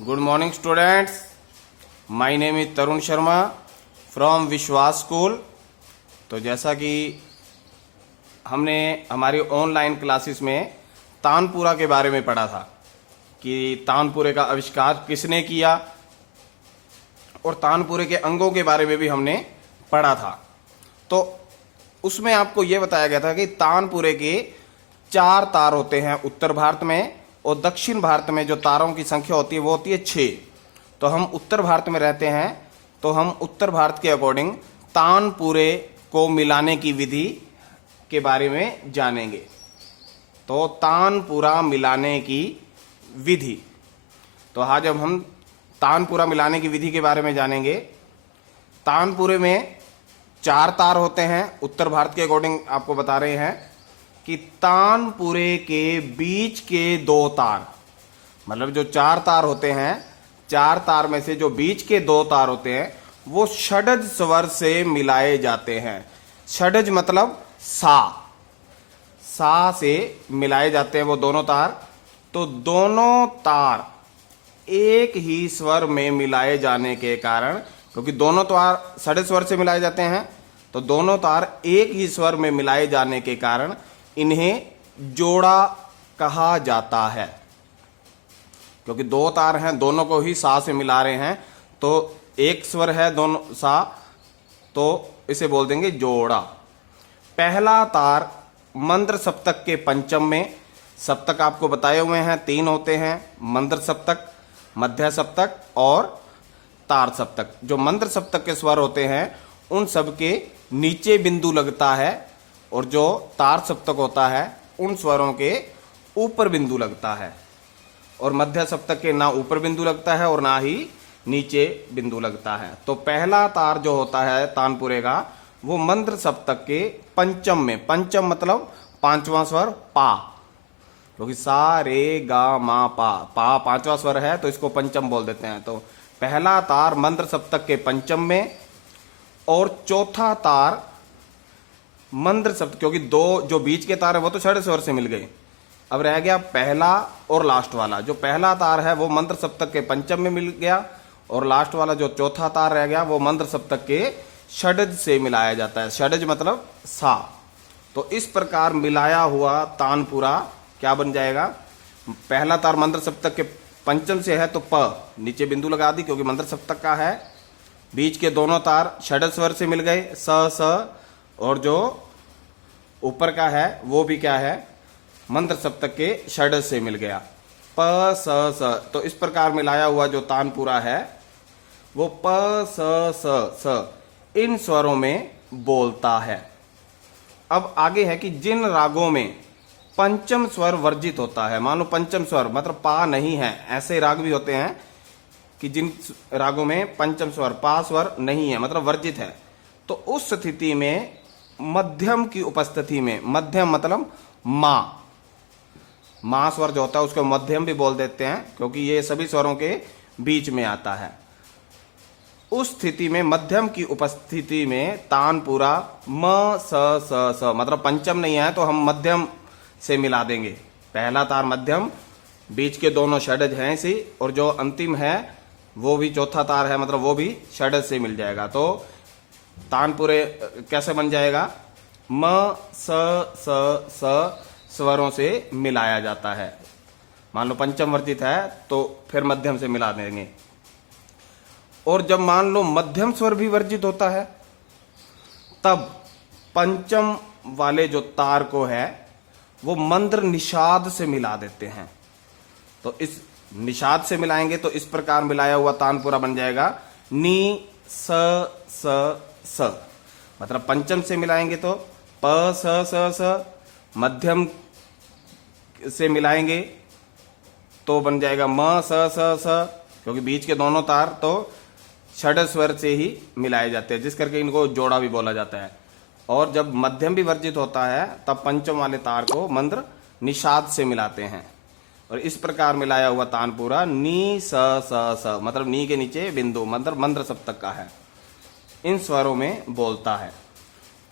Good morning students, my name is Tarun Sharma from विश्वास school. तो जैसा कि हमने हमारी ऑनलाइन क्लासेस में तानपुरा के बारे में पढ़ा था कि तानपुरे का आविष्कार किसने किया और तानपुरे के अंगों के बारे में भी हमने पढ़ा था। तो उसमें आपको यह बताया गया था कि तानपुरे के 4 तार होते हैं उत्तर भारत में, और दक्षिण भारत में जो तारों की संख्या होती है वो होती है 6। तो हम उत्तर भारत में रहते हैं, तो हम उत्तर भारत के अकॉर्डिंग तानपुरे को मिलाने की विधि के बारे में जानेंगे। तो तानपुरा मिलाने की विधि, तो आज जब हम तानपुरा मिलाने की विधि के बारे में जानेंगे। तानपुरे में 4 तार होते हैं उत्तर भारत के अकॉर्डिंग, आपको बता रहे हैं कि तानपुरे के बीच के 2 तार, मतलब जो 4 तार होते हैं, 4 तार में से जो बीच के 2 तार होते हैं वो षडज स्वर से मिलाए जाते हैं। षडज मतलब सा से मिलाए जाते हैं वो दोनों तार। तो दोनों तार एक ही स्वर में मिलाए जाने के कारण, क्योंकि दोनों तार षडज स्वर से मिलाए जाते हैं, तो दोनों तार एक ही स्वर में मिलाए जाने के कारण इन्हें जोड़ा कहा जाता है। क्योंकि 2 तार हैं, दोनों को ही सा से मिला रहे हैं, तो एक स्वर है दोनों सा, तो इसे बोल देंगे जोड़ा। पहला तार मंद्र सप्तक के पंचम में, सप्तक आपको बताए हुए हैं 3 होते हैं, मंद्र सप्तक, मध्य सप्तक और तार सप्तक। जो मंद्र सप्तक के स्वर होते हैं उन सब के नीचे बिंदु लगता है, और जो तार सप्तक होता है उन स्वरों के ऊपर बिंदु लगता है। और मध्य सप्तक के ना ऊपर बिंदु लगता है और ना ही नीचे बिंदु लगता है। तो पहला तार जो होता है तानपुरे का वो मंद्र सप्तक के पंचम में, पंचम मतलब 5वां स्वर पा, क्योंकि सा रे गा मा पा, पा 5वां स्वर है तो इसको पंचम बोल देते हैं। तो पहला तार मंद्र सप्तक के पंचम में, और चौथा तार मंद्र सप्तक, क्योंकि 2 जो बीच के तार है वो तो षड स्वर से मिल गए। अब रह गया पहला और लास्ट वाला। जो पहला तार है वो मंद्र सप्तक के पंचम में मिल गया, और लास्ट वाला जो चौथा तार रह गया वो मंद्र सप्तक के षडज से मिलाया जाता है। षडज मतलब सा। तो इस प्रकार मिलाया हुआ तानपुरा क्या बन जाएगा। पहला तार मंद्र सप्तक के पंचम से है तो प, नीचे बिंदु लगा दी क्योंकि मंद्र सप्तक का है। बीच के दोनों तार षडज स्वर से मिल गए स, और जो ऊपर का है वो भी क्या है, मंद्र सप्तक के षडज से मिल गया, प स। तो इस प्रकार मिलाया हुआ जो तानपुरा है वो प स इन स्वरों में बोलता है। अब आगे है कि जिन रागों में पंचम स्वर वर्जित होता है, मान लो पंचम स्वर मतलब पा नहीं है, ऐसे राग भी होते हैं कि जिन रागों में पंचम स्वर पा स्वर नहीं है मतलब वर्जित है, तो उस स्थिति में मध्यम की उपस्थिति में, मध्यम मतलब मा स्वर जो होता है उसको मध्यम भी बोल देते हैं, क्योंकि ये सभी स्वरों के बीच में आता है। उस स्थिति में मध्यम की उपस्थिति में तानपुरा म स मतलब पंचम नहीं है तो हम मध्यम से मिला देंगे। पहला तार मध्यम, बीच के दोनों षडज हैं इसी, और जो अंतिम है वो भी चौथा तार है मतलब वो भी षडज से मिल जाएगा। तो तानपुरे कैसे बन जाएगा, म स स्वरों से मिलाया जाता है। मान लो पंचम वर्जित है तो फिर मध्यम से मिला देंगे। और जब मान लो मध्यम स्वर भी वर्जित होता है तब पंचम वाले जो तार को है वो मंद्र निषाद से मिला देते हैं। तो इस निषाद से मिलाएंगे तो इस प्रकार मिलाया हुआ तानपुरा बन जाएगा नी स, मतलब पंचम से मिलाएंगे तो प स, मध्यम से मिलाएंगे तो बन जाएगा म स, क्योंकि बीच के दोनों तार तो षड स्वर से ही मिलाए जाते हैं, जिस करके इनको जोड़ा भी बोला जाता है। और जब मध्यम भी वर्जित होता है तब पंचम वाले तार को मंद्र निषाद से मिलाते हैं। और इस प्रकार मिलाया हुआ तानपुरा नी स, मतलब नी के नीचे बिंदु मतलब मंद्र सप्तक का है, इन स्वरों में बोलता है।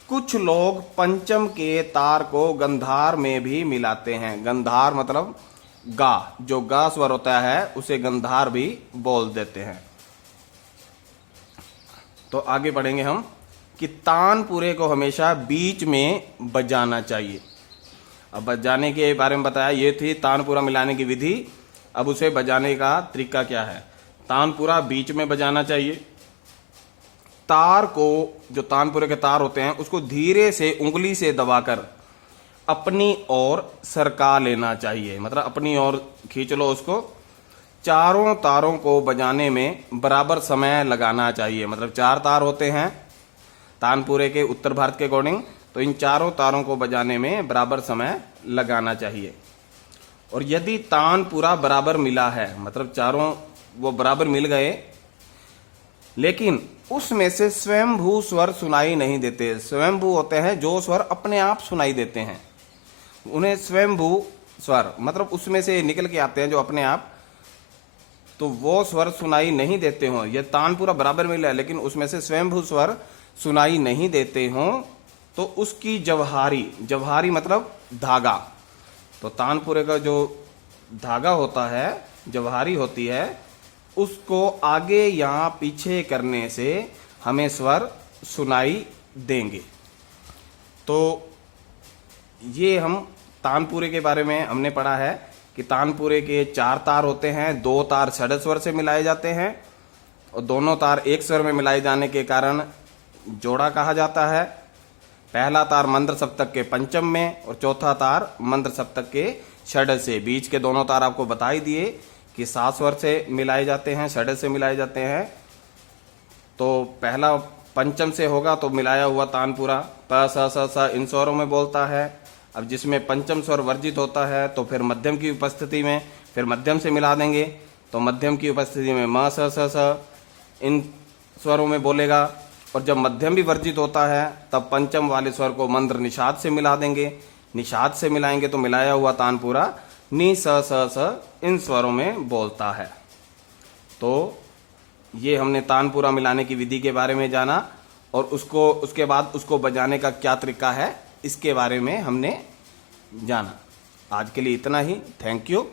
कुछ लोग पंचम के तार को गंधार में भी मिलाते हैं। गंधार मतलब गा, जो गा स्वर होता है उसे गंधार भी बोल देते हैं। तो आगे पढ़ेंगे हम कि तानपुरे को हमेशा बीच में बजाना चाहिए। अब बजाने के बारे में बताया, ये थी तानपुरा मिलाने की विधि। अब उसे बजाने का तरीका क्या है। तानपुरा बीच में बजाना चाहिए। तार को, जो तानपुरे के तार होते हैं, उसको धीरे से उंगली से दबाकर अपनी ओर सरका लेना चाहिए, मतलब अपनी ओर खींच लो उसको। चारों तारों को बजाने में बराबर समय लगाना चाहिए, मतलब 4 तार होते हैं तानपुरे के उत्तर भारत के अकॉर्डिंग, तो इन चारों तारों को बजाने में बराबर समय लगाना चाहिए। और यदि तानपुरा बराबर मिला है, मतलब चारों वो बराबर मिल गए, लेकिन उसमें से स्वयंभू स्वर सुनाई नहीं देते। स्वयंभू होते हैं जो स्वर अपने आप सुनाई देते हैं, उन्हें स्वयंभू स्वर, मतलब उसमें से निकल के आते हैं जो अपने आप, तो वो स्वर सुनाई नहीं देते हों। यह तानपुरा बराबर मिला है लेकिन उसमें से स्वयंभू स्वर सुनाई नहीं देते हों, तो उसकी जवहारी, जवहारी मतलब धागा, तो तानपुरे का जो धागा होता है, जवहारी होती है, उसको आगे या पीछे करने से हमें स्वर सुनाई देंगे। तो ये हम तानपुरे के बारे में हमने पढ़ा है कि तानपुरे के 4 तार होते हैं, 2 तार षड्ज स्वर से मिलाए जाते हैं और दोनों तार एक स्वर में मिलाए जाने के कारण जोड़ा कहा जाता है। पहला तार मंद्र सप्तक के पंचम में और चौथा तार मंद्र सप्तक के षड्ज से। बीच के दोनों तार आपको बता ही दिए कि 7 स्वर से मिलाए जाते हैं, षड्ज से मिलाए जाते हैं। तो पहला पंचम से होगा तो मिलाया हुआ तानपुरा प स स स इन स्वरों में बोलता है। अब जिसमें पंचम स्वर वर्जित होता है तो फिर मध्यम की उपस्थिति में फिर मध्यम से मिला देंगे, तो मध्यम की उपस्थिति में म स स स इन स्वरों में बोलेगा। और जब मध्यम भी वर्जित होता है तब पंचम वाले स्वर को मंद्र निषाद से मिला देंगे। निषाद से मिलाएंगे तो मिलाया हुआ तानपुरा नि स स स इन स्वरों में बोलता है। तो ये हमने तानपुरा मिलाने की विधि के बारे में जाना और उसको, उसके बाद उसको बजाने का क्या तरीका है इसके बारे में हमने जाना। आज के लिए इतना ही। Thank you.